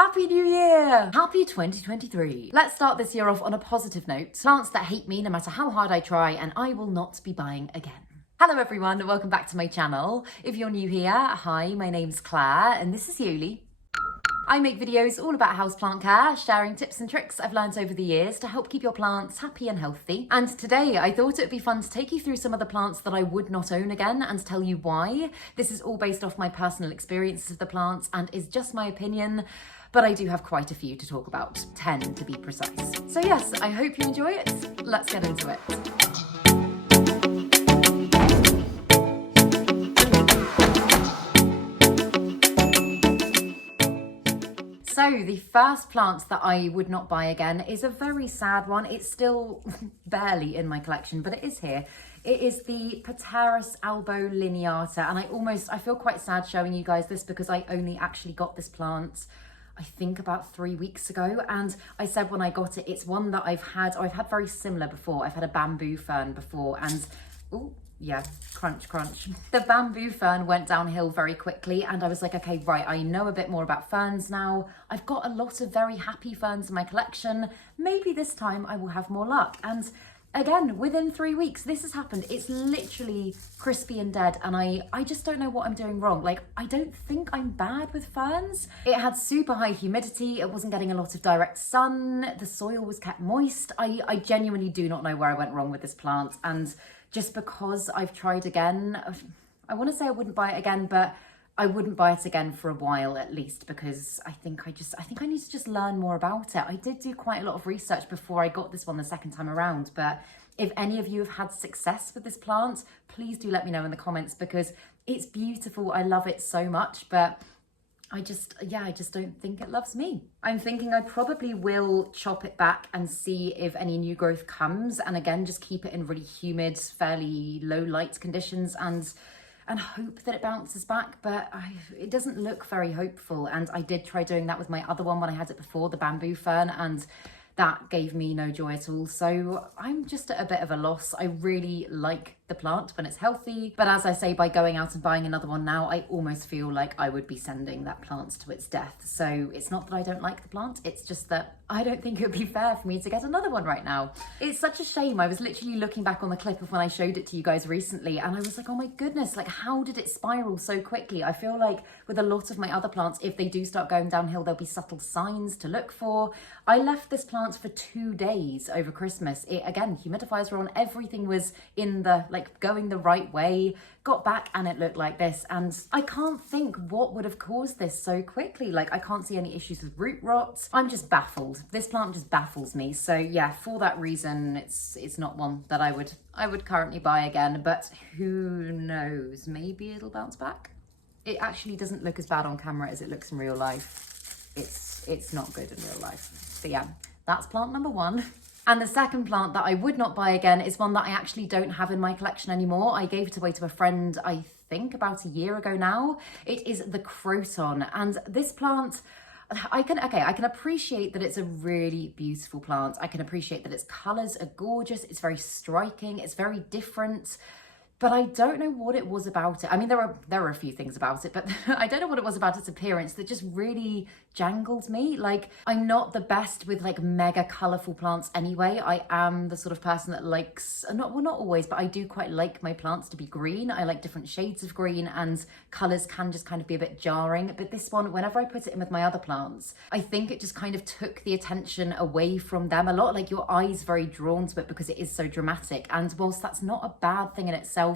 Happy New Year! Happy 2023. Let's start this year off on a positive note. Plants that hate me no matter how hard I try, and I will not be buying again. Hello everyone, welcome back to my channel. If you're new here, hi, my name's Claire and this is Yuli. I make videos all about houseplant care, sharing tips and tricks I've learned over the years to help keep your plants happy and healthy. And today I thought it would be fun to take you through some of the plants that I would not own again and tell you why. This is all based off my personal experiences of the plants and is just my opinion, but I do have quite a few to talk about, 10 to be precise. So yes, I hope you enjoy it. Let's get into it. So the first plant that I would not buy again is a very sad one. It's still barely in my collection, but it is here. It is the Fertiliser Elbow Lineata, and I feel quite sad showing you guys this because I only actually got this plant I think about 3 weeks ago, and I said when I got it, it's one that I've had very similar before. I've had a bamboo fern before, and ooh, yeah, crunch, crunch. The bamboo fern went downhill very quickly and I was like, okay, right, I know a bit more about ferns now. I've got a lot of very happy ferns in my collection. Maybe this time I will have more luck. And again, within 3 weeks, this has happened. It's literally crispy and dead, and I just don't know what I'm doing wrong. Like, I don't think I'm bad with ferns. It had super high humidity. It wasn't getting a lot of direct sun. The soil was kept moist. I genuinely do not know where I went wrong with this plant, and just because I've tried again, I want to say I wouldn't buy it again, but I wouldn't buy it again for a while at least, because I think I need to just learn more about it. I did do quite a lot of research before I got this one the second time around, but if any of you have had success with this plant, please do let me know in the comments because it's beautiful. I love it so much, but I just don't think it loves me. I'm thinking I probably will chop it back and see if any new growth comes, and again, just keep it in really humid, fairly low light conditions and hope that it bounces back, but it doesn't look very hopeful. And I did try doing that with my other one when I had it before, the bamboo fern, and that gave me no joy at all. So I'm just at a bit of a loss. I really like the plant when it's healthy, but as I say, by going out and buying another one now, I almost feel like I would be sending that plant to its death. So it's not that I don't like the plant, it's just that I don't think it would be fair for me to get another one right now. It's such a shame. I was literally looking back on the clip of when I showed it to you guys recently, and I was like, oh my goodness, like how did it spiral so quickly? I feel like with a lot of my other plants, if they do start going downhill, there'll be subtle signs to look for. I left this plant for 2 days over Christmas. It, again, humidifiers were on, everything was in the, going the right way. Got back and it looked like this, and I can't think what would have caused this so quickly. Like, I can't see any issues with root rot. I'm just baffled. This plant just baffles me. So yeah, for that reason, it's not one that I would currently buy again, but who knows, maybe it'll bounce back. It actually doesn't look as bad on camera as it looks in real life. It's not good in real life. But yeah, that's plant number 1. And the second plant that I would not buy again is one that I actually don't have in my collection anymore. I gave it away to a friend, I think about a year ago now. It is the Croton, and this plant, I can appreciate that it's a really beautiful plant. I can appreciate that its colours are gorgeous. It's very striking. It's very different. But I don't know what it was about it. I mean, there are a few things about it, but I don't know what it was about its appearance that just really jangled me. Like, I'm not the best with like mega colourful plants anyway. I am the sort of person that likes, not always, but I do quite like my plants to be green. I like different shades of green, and colours can just kind of be a bit jarring. But this one, whenever I put it in with my other plants, I think it just kind of took the attention away from them a lot. Like, your eye's very drawn to it because it is so dramatic. And whilst that's not a bad thing in itself,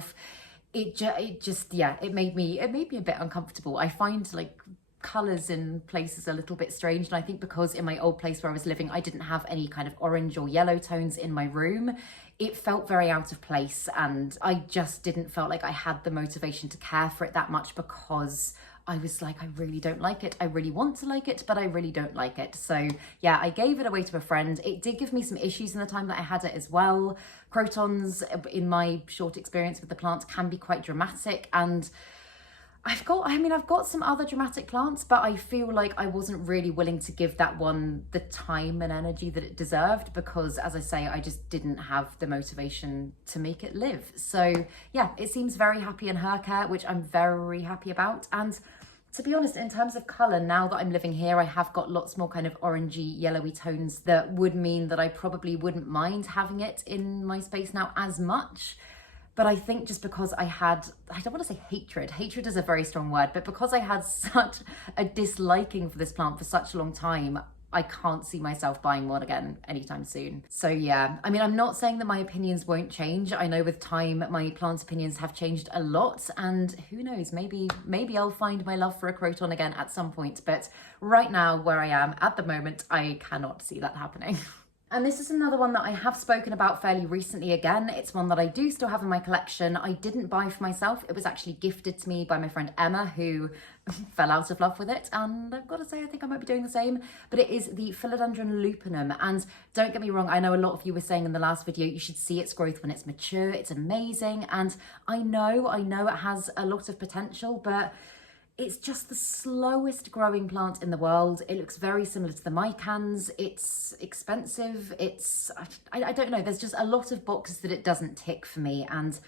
it made me a bit uncomfortable. I find like colours in places a little bit strange, and I think because in my old place where I was living, I didn't have any kind of orange or yellow tones in my room, it felt very out of place, and I just didn't feel like I had the motivation to care for it that much because I was like, I really don't like it. I really want to like it, but I really don't like it. So yeah, I gave it away to a friend. It did give me some issues in the time that I had it as well. Crotons, in my short experience with the plants, can be quite dramatic, and I've got some other dramatic plants, but I feel like I wasn't really willing to give that one the time and energy that it deserved because, as I say, I just didn't have the motivation to make it live. So yeah, it seems very happy in her care, which I'm very happy about. And To be honest, in terms of colour, now that I'm living here, I have got lots more kind of orangey, yellowy tones that would mean that I probably wouldn't mind having it in my space now as much. But I think just because I don't want to say hatred is a very strong word, but because I had such a disliking for this plant for such a long time, I can't see myself buying one again anytime soon. So yeah, I mean, I'm not saying that my opinions won't change. I know with time, my plant opinions have changed a lot, and who knows, maybe I'll find my love for a croton again at some point. But right now, where I am at the moment, I cannot see that happening. And this is another one that I have spoken about fairly recently again. It's one that I do still have in my collection. I didn't buy for myself. It was actually gifted to me by my friend Emma, who fell out of love with it. And I've got to say, I think I might be doing the same. But it is the Philodendron lupinum. And don't get me wrong, I know a lot of you were saying in the last video, you should see its growth when it's mature. It's amazing. And I know it has a lot of potential, but it's just the slowest growing plant in the world. It looks very similar to the Mycans. It's expensive. I don't know. There's just a lot of boxes that it doesn't tick for me, and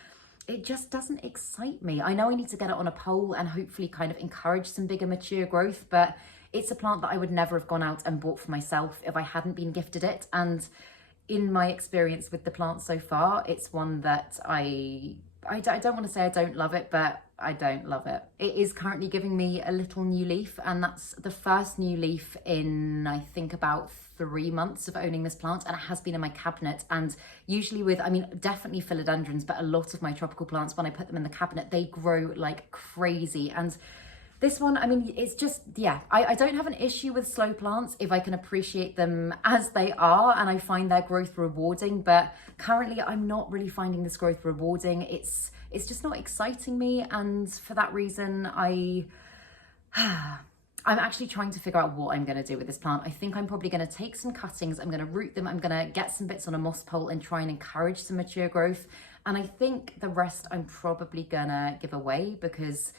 it just doesn't excite me. I know I need to get it on a pole and hopefully kind of encourage some bigger mature growth, but it's a plant that I would never have gone out and bought for myself if I hadn't been gifted it. And in my experience with the plant so far, it's one that I don't want to say I don't love it, but I don't love it. It is currently giving me a little new leaf, and that's the first new leaf in, I think, about 3 months of owning this plant, and it has been in my cabinet. And usually with, I mean, definitely philodendrons, but a lot of my tropical plants, when I put them in the cabinet, they grow like crazy. And this one, I mean, it's just, yeah, I don't have an issue with slow plants if I can appreciate them as they are and I find their growth rewarding, but currently I'm not really finding this growth rewarding. It's just not exciting me, and for that reason, I'm actually trying to figure out what I'm going to do with this plant. I think I'm probably going to take some cuttings, I'm going to root them, I'm going to get some bits on a moss pole and try and encourage some mature growth, and I think the rest I'm probably going to give away because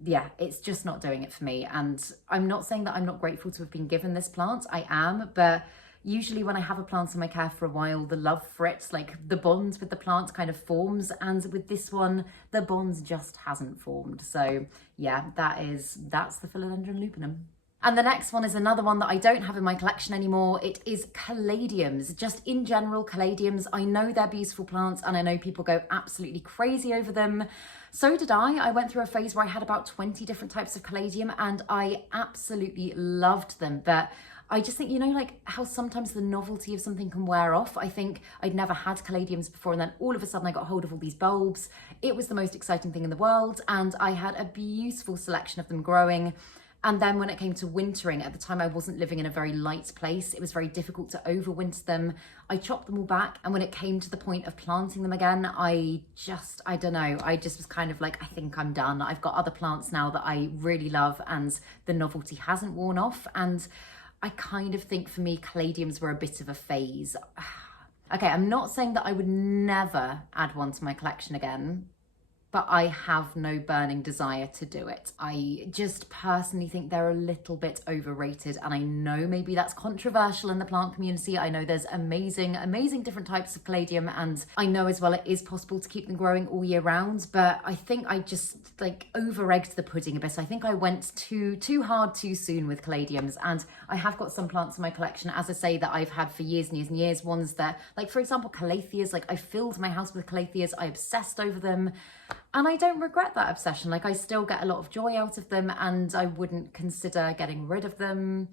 yeah, it's just not doing it for me. And I'm not saying that I'm not grateful to have been given this plant. I am, but usually when I have a plant in my care for a while, the love for it, like the bond with the plant kind of forms. And with this one, the bond just hasn't formed. So yeah, that's the Philodendron lupinum. And the next one is another one that I don't have in my collection anymore. It is caladiums. Just in general, caladiums. I know they're beautiful plants and I know people go absolutely crazy over them. So did I. I went through a phase where I had about 20 different types of caladium and I absolutely loved them. But I just think, you know, like how sometimes the novelty of something can wear off. I think I'd never had caladiums before, and then all of a sudden I got hold of all these bulbs. It was the most exciting thing in the world, and I had a beautiful selection of them growing. And then when it came to wintering, at the time I wasn't living in a very light place. It was very difficult to overwinter them. I chopped them all back. And when it came to the point of planting them again, I don't know. I just was kind of like, I think I'm done. I've got other plants now that I really love and the novelty hasn't worn off. And I kind of think for me, caladiums were a bit of a phase. Okay, I'm not saying that I would never add one to my collection again, but I have no burning desire to do it. I just personally think they're a little bit overrated, and I know maybe that's controversial in the plant community. I know there's amazing different types of caladium, and I know as well it is possible to keep them growing all year round, but I think I just like over-egged the pudding a bit. I think I went too hard too soon with caladiums, and I have got some plants in my collection, as I say, that I've had for years and years and years. Ones that, like for example, calatheas, like I filled my house with calatheas, I obsessed over them. And I don't regret that obsession. Like I still get a lot of joy out of them and I wouldn't consider getting rid of them.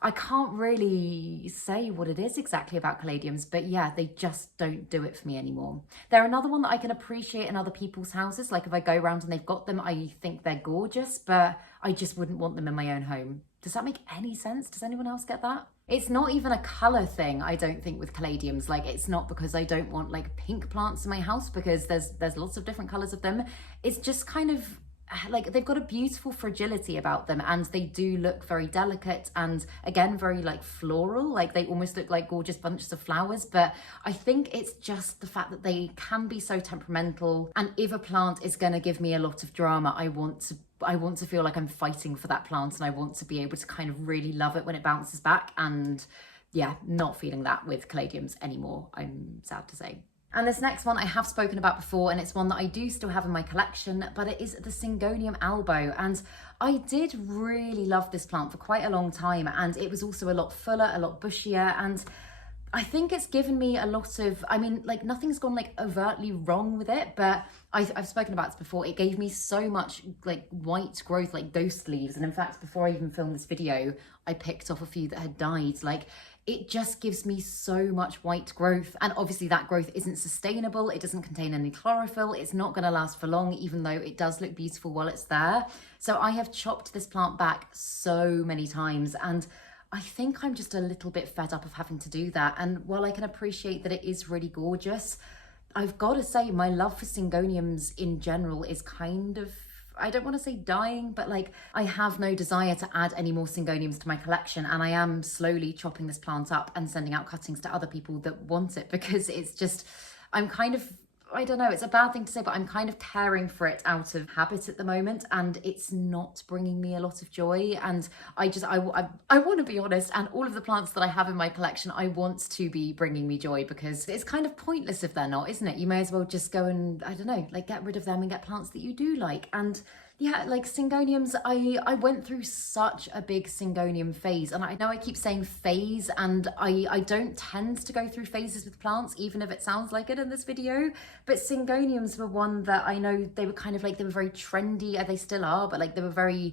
I can't really say what it is exactly about caladiums, but yeah, they just don't do it for me anymore. They're another one that I can appreciate in other people's houses. Like if I go around and they've got them, I think they're gorgeous, but I just wouldn't want them in my own home. Does that make any sense? Does anyone else get that? It's not even a colour thing, I don't think, with caladiums. Like, it's not because I don't want like pink plants in my house, because there's lots of different colours of them. It's just kind of like they've got a beautiful fragility about them, and they do look very delicate and again very like floral, like they almost look like gorgeous bunches of flowers. But I think it's just the fact that they can be so temperamental, and if a plant is going to give me a lot of drama, I want to feel like I'm fighting for that plant, and I want to be able to kind of really love it when it bounces back. And yeah, not feeling that with caladiums anymore, I'm sad to say. And this next one I have spoken about before, and it's one that I do still have in my collection, but it is the Syngonium albo. And I did really love this plant for quite a long time, and it was also a lot fuller, a lot bushier, and I think it's given me a lot of, I mean, like nothing's gone like overtly wrong with it, but I've spoken about this before. It gave me so much like white growth, like ghost leaves. And in fact, before I even filmed this video, I picked off a few that had died. Like, it just gives me so much white growth. And obviously that growth isn't sustainable. It doesn't contain any chlorophyll. It's not going to last for long, even though it does look beautiful while it's there. So I have chopped this plant back so many times, and I think I'm just a little bit fed up of having to do that. And while I can appreciate that it is really gorgeous, I've got to say my love for Syngoniums in general is kind of, I don't want to say dying, but like I have no desire to add any more Syngoniums to my collection, and I am slowly chopping this plant up and sending out cuttings to other people that want it, because it's just, I'm kind of, I don't know, it's a bad thing to say, but I'm kind of caring for it out of habit at the moment, and it's not bringing me a lot of joy. And I want to be honest, and all of the plants that I have in my collection, I want to be bringing me joy, because it's kind of pointless if they're not, isn't it? You may as well just go and, I don't know, like get rid of them and get plants that you do like. And yeah, like Syngoniums, I went through such a big Syngonium phase, and I know I keep saying phase, and I don't tend to go through phases with plants, even if it sounds like it in this video, but Syngoniums were one that I know they were kind of like, they were very trendy, they still are, but like they were very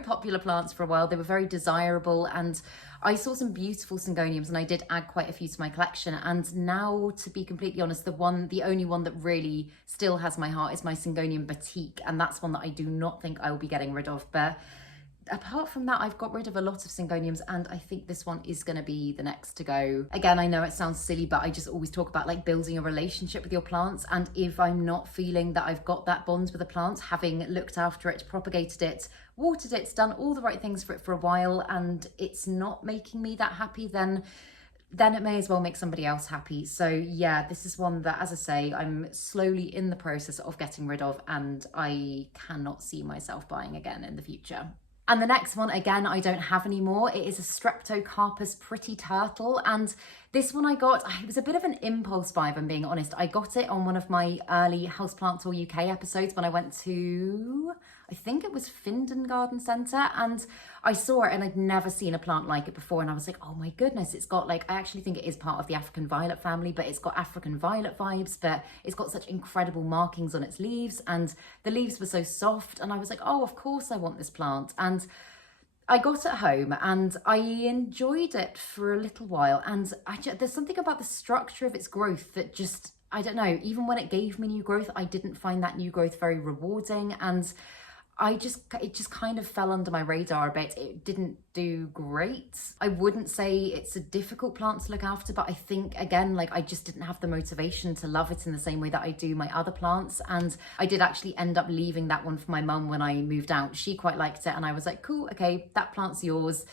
popular plants for a while. They were very desirable, and I saw some beautiful Syngoniums, and I did add quite a few to my collection. And now, to be completely honest, the only one that really still has my heart is my Syngonium Batik, and that's one that I do not think I will be getting rid of. But apart from that, I've got rid of a lot of Syngoniums, and I think this one is going to be the next to go. Again, I know it sounds silly, but I just always talk about like building a relationship with your plants, and if I'm not feeling that I've got that bond with the plant, having looked after it, propagated it, watered it, done all the right things for it for a while, and it's not making me that happy, then it may as well make somebody else happy. So yeah, this is one that, as I say, I'm slowly in the process of getting rid of, and I cannot see myself buying again in the future. And the next one, again, I don't have anymore. It is a Streptocarpus Pretty Turtle. And this one it was a bit of an impulse buy, if I'm being honest. I got it on one of my early Houseplants Tour UK episodes when I went to, I think it was Findon Garden Centre, and I saw it and I'd never seen a plant like it before, and I was like, oh my goodness, it's got like, I actually think it is part of the African violet family, but it's got African violet vibes, but it's got such incredible markings on its leaves, and the leaves were so soft, and I was like, oh, of course I want this plant. And I got it home and I enjoyed it for a little while, and there's something about the structure of its growth that just, I don't know, even when it gave me new growth, I didn't find that new growth very rewarding, and it just kind of fell under my radar a bit. It didn't do great. I wouldn't say it's a difficult plant to look after, but I think, again, like I just didn't have the motivation to love it in the same way that I do my other plants. And I did actually end up leaving that one for my mum when I moved out. She quite liked it, and I was like, cool, okay, that plant's yours.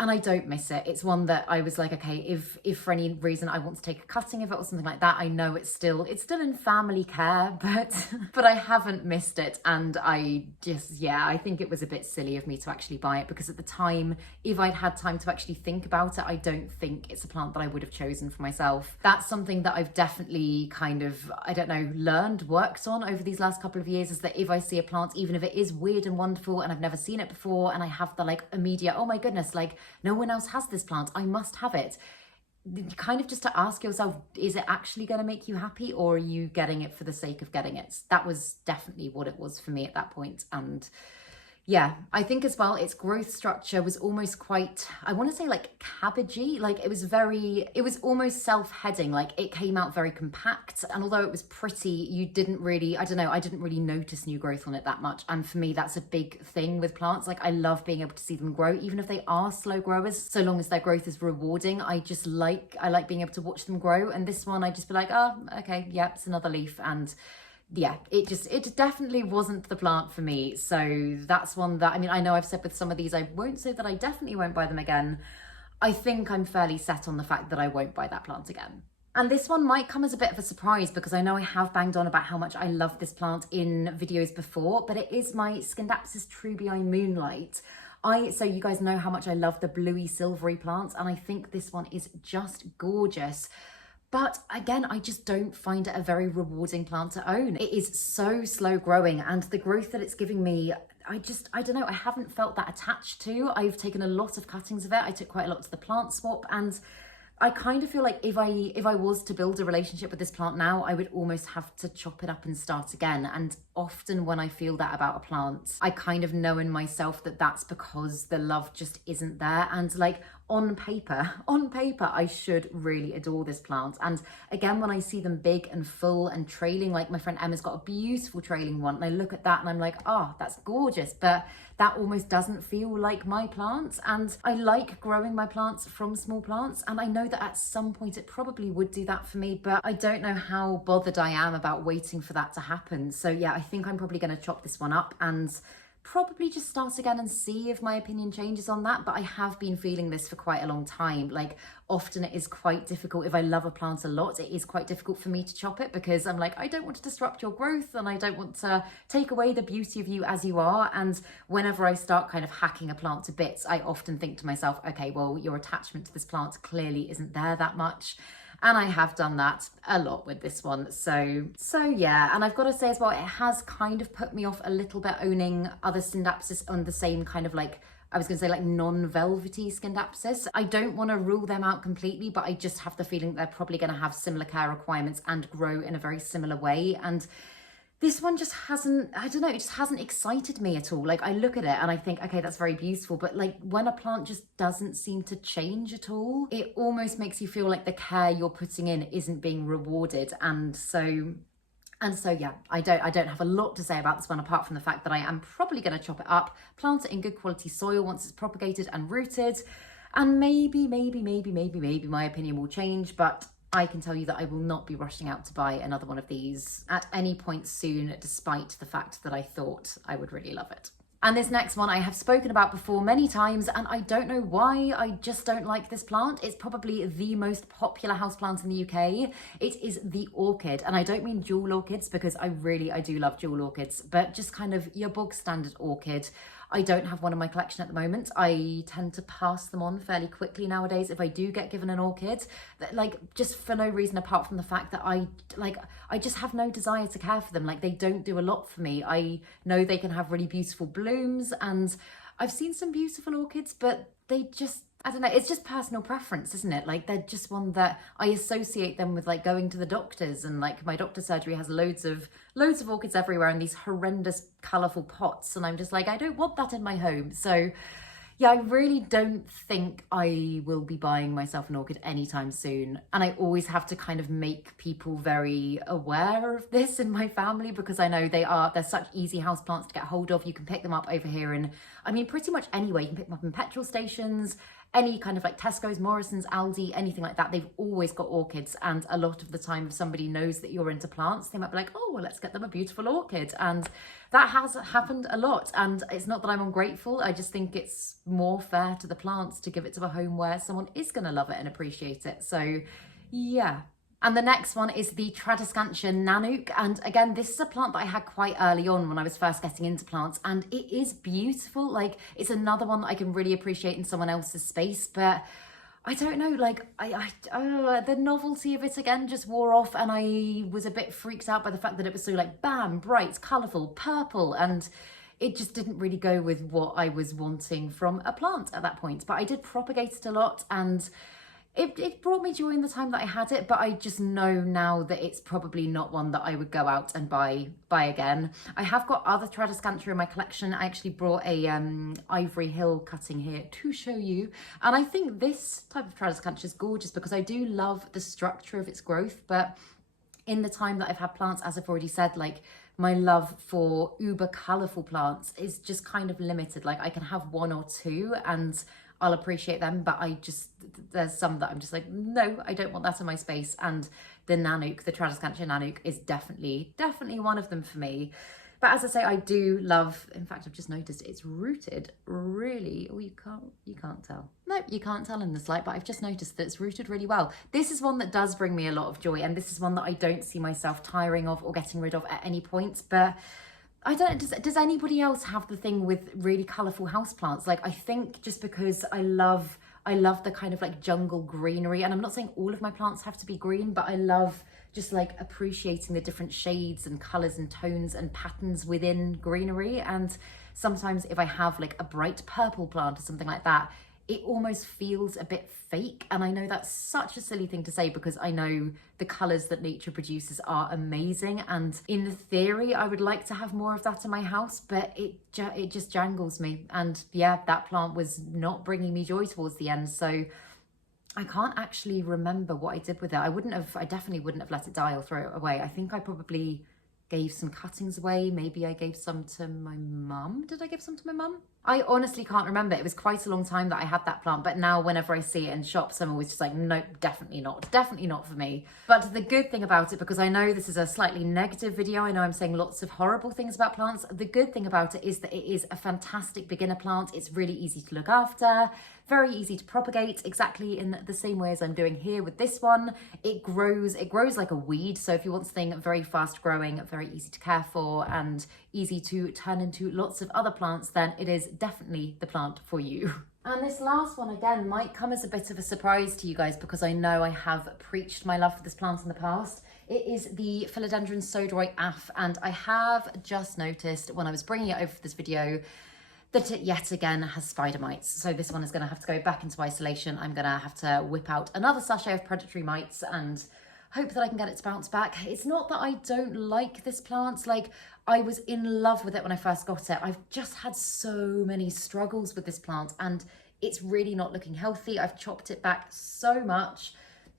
And I don't miss it. It's one that I was like, okay, if for any reason I want to take a cutting of it or something like that, I know it's still in family care, but I haven't missed it. And I think it was a bit silly of me to actually buy it, because at the time, if I'd had time to actually think about it, I don't think it's a plant that I would have chosen for myself. That's something that I've definitely kind of, I don't know, worked on over these last couple of years, is that if I see a plant, even if it is weird and wonderful and I've never seen it before, and I have the like immediate, oh my goodness, like no one else has this plant, I must have it. Kind of just to ask yourself, is it actually going to make you happy, or are you getting it for the sake of getting it? That was definitely what it was for me at that point. And yeah, I think as well, its growth structure was almost quite, I want to say like cabbagey. Like it was almost self-heading. Like it came out very compact. And although it was pretty, you didn't really, I didn't really notice new growth on it that much. And for me, that's a big thing with plants. Like I love being able to see them grow, even if they are slow growers, so long as their growth is rewarding. I like being able to watch them grow. And this one, I just be like, oh, okay, yeah, it's another leaf. And yeah, it definitely wasn't the plant for me. So that's one that, I mean, I know I've said with some of these, I won't say that I definitely won't buy them again. I think I'm fairly set on the fact that I won't buy that plant again. And this one might come as a bit of a surprise, because I know I have banged on about how much I love this plant in videos before, but it is my Scindapsus trubii Moonlight. So you guys know how much I love the bluey silvery plants, and I think this one is just gorgeous. But again, I just don't find it a very rewarding plant to own. It is so slow growing, and the growth that it's giving me, I don't know, I haven't felt that attached to. I've taken a lot of cuttings of it. I took quite a lot to the plant swap, and I kind of feel like if I was to build a relationship with this plant now, I would almost have to chop it up and start again. And often when I feel that about a plant, I kind of know in myself that that's because the love just isn't there. And like on paper, I should really adore this plant. And again, when I see them big and full and trailing, like my friend Emma's got a beautiful trailing one, and I look at that and I'm like, oh, that's gorgeous. But that almost doesn't feel like my plants. And I like growing my plants from small plants. And I know that at some point it probably would do that for me, but I don't know how bothered I am about waiting for that to happen. So yeah, I think I'm probably going to chop this one up and probably just start again and see if my opinion changes on that. But I have been feeling this for quite a long time. Like often it is quite difficult. If I love a plant a lot, it is quite difficult for me to chop it because I'm like, I don't want to disrupt your growth and I don't want to take away the beauty of you as you are. And whenever I start kind of hacking a plant to bits, I often think to myself, okay, well, your attachment to this plant clearly isn't there that much. And I have done that a lot with this one. So yeah, and I've got to say as well, it has kind of put me off a little bit owning other Scindapsus on the same kind of like, I was going to say like non-velvety Scindapsus. I don't want to rule them out completely, but I just have the feeling they're probably going to have similar care requirements and grow in a very similar way. And this one just hasn't, I don't know, it just hasn't excited me at all. Like I look at it and I think, okay, that's very beautiful. But like when a plant just doesn't seem to change at all, it almost makes you feel like the care you're putting in isn't being rewarded. And so yeah, I don't have a lot to say about this one apart from the fact that I am probably going to chop it up, plant it in good quality soil once it's propagated and rooted. And maybe my opinion will change, but I can tell you that I will not be rushing out to buy another one of these at any point soon, despite the fact that I thought I would really love it. And this next one I have spoken about before many times, and I don't know why, I just don't like this plant. It's probably the most popular houseplant in the UK. It is the orchid, and I don't mean jewel orchids because I do love jewel orchids, but just kind of your bog standard orchid. I don't have one in my collection at the moment. I tend to pass them on fairly quickly nowadays if I do get given an orchid, like just for no reason apart from the fact that I just have no desire to care for them. Like they don't do a lot for me. I know they can have really beautiful blooms and I've seen some beautiful orchids, but they just, I don't know, it's just personal preference, isn't it? Like they're just one that I associate them with like going to the doctors, and like my doctor's surgery has loads of orchids everywhere in these horrendous colourful pots, and I'm just like, I don't want that in my home. So yeah, I really don't think I will be buying myself an orchid anytime soon. And I always have to kind of make people very aware of this in my family because I know they're such easy houseplants to get hold of. You can pick them up over here in, I mean, pretty much anywhere. You can pick them up in petrol stations, any kind of like Tesco's, Morrison's, Aldi, anything like that. They've always got orchids. And a lot of the time, if somebody knows that you're into plants, they might be like, oh, well, let's get them a beautiful orchid. And that has happened a lot. And it's not that I'm ungrateful. I just think it's more fair to the plants to give it to a home where someone is going to love it and appreciate it. So yeah. And the next one is the Tradescantia Nanook. And again, this is a plant that I had quite early on when I was first getting into plants, and it is beautiful. Like it's another one that I can really appreciate in someone else's space, but I don't know, like the novelty of it again just wore off, and I was a bit freaked out by the fact that it was so like bam, bright, colourful, purple, and it just didn't really go with what I was wanting from a plant at that point. But I did propagate it a lot, and it brought me joy in the time that I had it, but I just know now that it's probably not one that I would go out and buy again. I have got other Tradescantia in my collection. I actually brought a Ivory Hill cutting here to show you. And I think this type of Tradescantia is gorgeous because I do love the structure of its growth, but in the time that I've had plants, as I've already said, like my love for uber colourful plants is just kind of limited. Like I can have one or two and I'll appreciate them, but there's some that I'm just like, no, I don't want that in my space. And the Nanook, the Tradescantia Nanook is definitely one of them for me. But as I say, I do love, in fact, I've just noticed it's rooted really, oh, you can't tell. No, you can't tell in this light, but I've just noticed that it's rooted really well. This is one that does bring me a lot of joy, and this is one that I don't see myself tiring of or getting rid of at any point. But I don't know, does anybody else have the thing with really colourful houseplants? Like I think just because I love I love the kind of like jungle greenery. And I'm not saying all of my plants have to be green, but I love just like appreciating the different shades and colors and tones and patterns within greenery. And sometimes if I have like a bright purple plant or something like that, it almost feels a bit fake. And I know that's such a silly thing to say because I know the colors that nature produces are amazing. And in theory, I would like to have more of that in my house, but it just jangles me. And yeah, that plant was not bringing me joy towards the end. So I can't actually remember what I did with it. I definitely wouldn't have let it die or throw it away. I think I probably gave some cuttings away. Maybe I gave some to my mum. Did I give some to my mum? I honestly can't remember. It was quite a long time that I had that plant, but now whenever I see it in shops, I'm always just like, nope, definitely not for me. But the good thing about it, because I know this is a slightly negative video, I know I'm saying lots of horrible things about plants. The good thing about it is that it is a fantastic beginner plant. It's really easy to look after, very easy to propagate, exactly in the same way as I'm doing here with this one. It grows like a weed. So if you want something very fast growing, very easy to care for, and easy to turn into lots of other plants, then it is definitely the plant for you. And this last one again might come as a bit of a surprise to you guys because I know I have preached my love for this plant in the past. It is the Philodendron Sodoroi Aff, and I have just noticed when I was bringing it over for this video that it yet again has spider mites. So this one is going to have to go back into isolation. I'm going to have to whip out another sachet of predatory mites and hope that I can get it to bounce back. It's not that I don't like this plant. Like, I was in love with it when I first got it. I've just had so many struggles with this plant and it's really not looking healthy. I've chopped it back so much.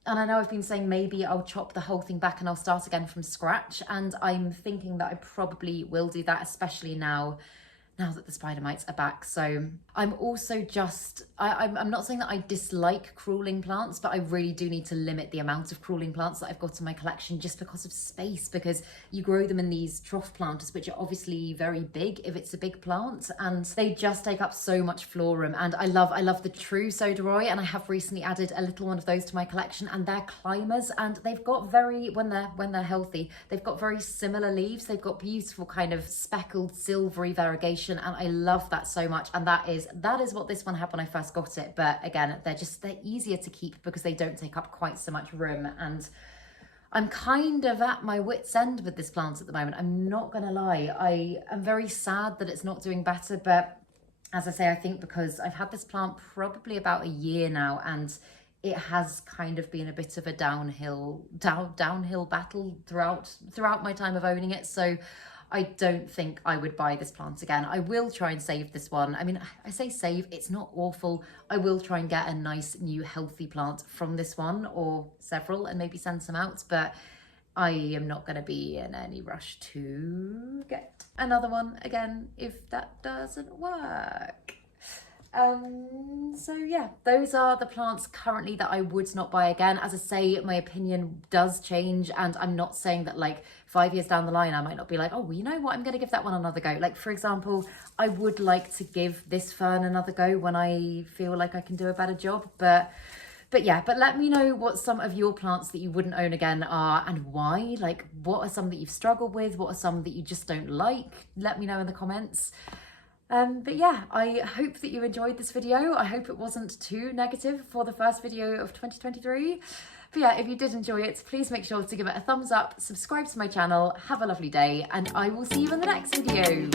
And I know I've been saying maybe I'll chop the whole thing back and I'll start again from scratch. And I'm thinking that I probably will do that, especially now that the spider mites are back. So I'm also just, I'm not saying that I dislike crawling plants, but I really do need to limit the amount of crawling plants that I've got in my collection just because of space, because you grow them in these trough planters, which are obviously very big if it's a big plant, and they just take up so much floor room. And I love the true Sodoroi, and I have recently added a little one of those to my collection, and they're climbers, and they've got very, when they're healthy, they've got very similar leaves. They've got beautiful kind of speckled silvery variegation, and I love that so much. And that is what this one had when I first got it. But again, they're easier to keep because they don't take up quite so much room. And I'm kind of at my wit's end with this plant at the moment. I'm not gonna lie. I am very sad that it's not doing better, but as I say, I think because I've had this plant probably about a year now, and it has kind of been a bit of a downhill battle throughout my time of owning it. So I don't think I would buy this plant again. I will try and save this one. I mean, I say save, it's not awful. I will try and get a nice new healthy plant from this one or several and maybe send some out, but I am not going to be in any rush to get another one again if that doesn't work. So yeah, those are the plants currently that I would not buy again. As I say, my opinion does change, and I'm not saying that like 5 years down the line I might not be like, oh, well, you know what, I'm going to give that one another go. Like, for example, I would like to give this fern another go when I feel like I can do a better job, but let me know what some of your plants that you wouldn't own again are and why. Like, what are some that you've struggled with? What are some that you just don't like? Let me know in the comments. But yeah, I hope that you enjoyed this video. I hope it wasn't too negative for the first video of 2023. But yeah, if you did enjoy it, please make sure to give it a thumbs up, subscribe to my channel, have a lovely day, and I will see you in the next video.